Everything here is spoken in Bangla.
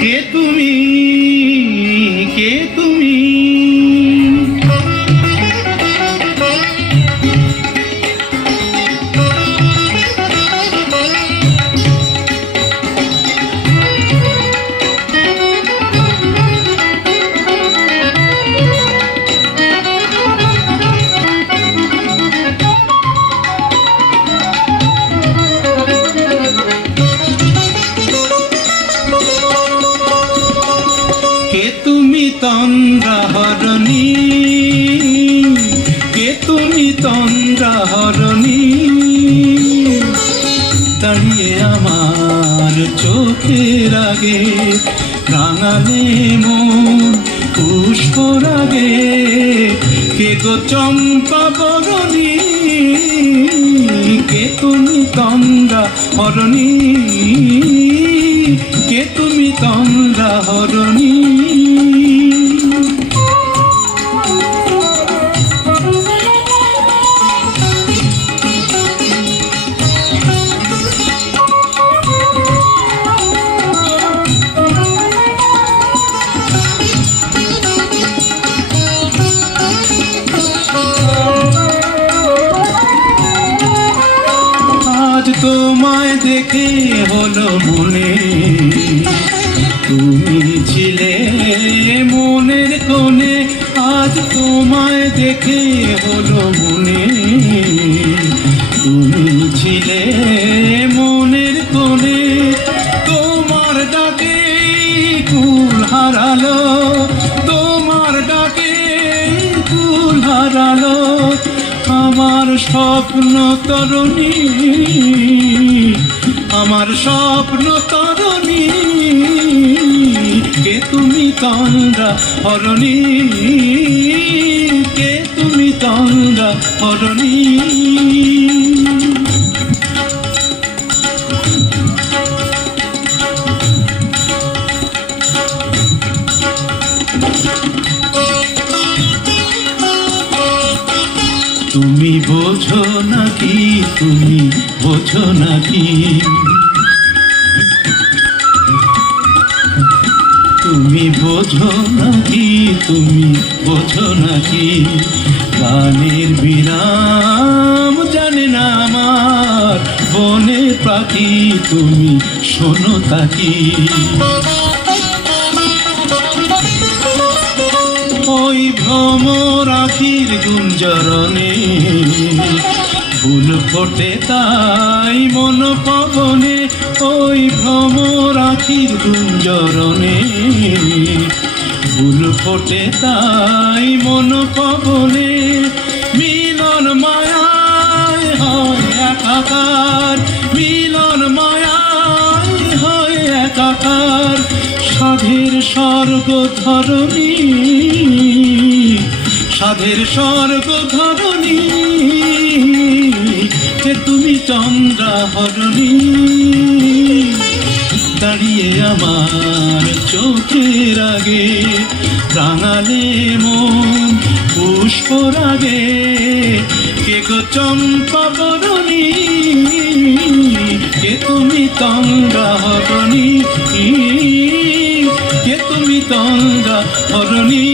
কে তুমি, কে তুমি, তন্দ্রাহরণী, কে তুমি তন্দ্রাহরণী, দাঁড়িয়ে আমার চোখের আগে রাঙালে মন পুষ্পর আগে, কে গো চম্পা বরণী, কে তুমি তন্দ্রাহরণী, কে তুমি তন্দ্রাহরণী। তোমায় দেখে হলো মনে, তুমি ছিলে মনের কোণে, আজ তোমায় দেখে হলো মনে, তুমি ছিলে মনের কোণে, তোমার ডাকে কুল হারালো, তোমার ডাকে কুল হারালো আমার স্বপ্ন তরুণী, আমার স্বপ্ন তরুণী, কে তুমি তন্দ্রাহরণী, কে তুমি তন্দ্রাহরণী। তুমি বোঝো নাকি, তুমি বোঝো নাকি, তুমি বোঝো নাকি, তুমি বোঝো নাকি, গানের বিরাম জানে না আমার বনের পাখি, তুমি শোনো তাকি। ওই ভ্রমর আখির গুঞ্জরণে ফুল ফোটে তাই মন পবনে, ওই ভ্রমর আখির গুঞ্জরণে ফুল ফোটে তাই মন পবনে, মিলন মায়ায় হয় একাকার, মিলন মায়ায় হয় একাকার, সাধের স্বর্গ ধরণী, সাধের স্বর্গ ধরণী, কে তুমি চন্দ্রাহরণী, দাঁড়িয়ে আমার চোখের আগে রাঙালে মন পুষ্পর আগে, কে গো চম্পা বরণী, কে তুমি তন্দ্রাহরণী, কে তুমি তন্দ্রাহরণী।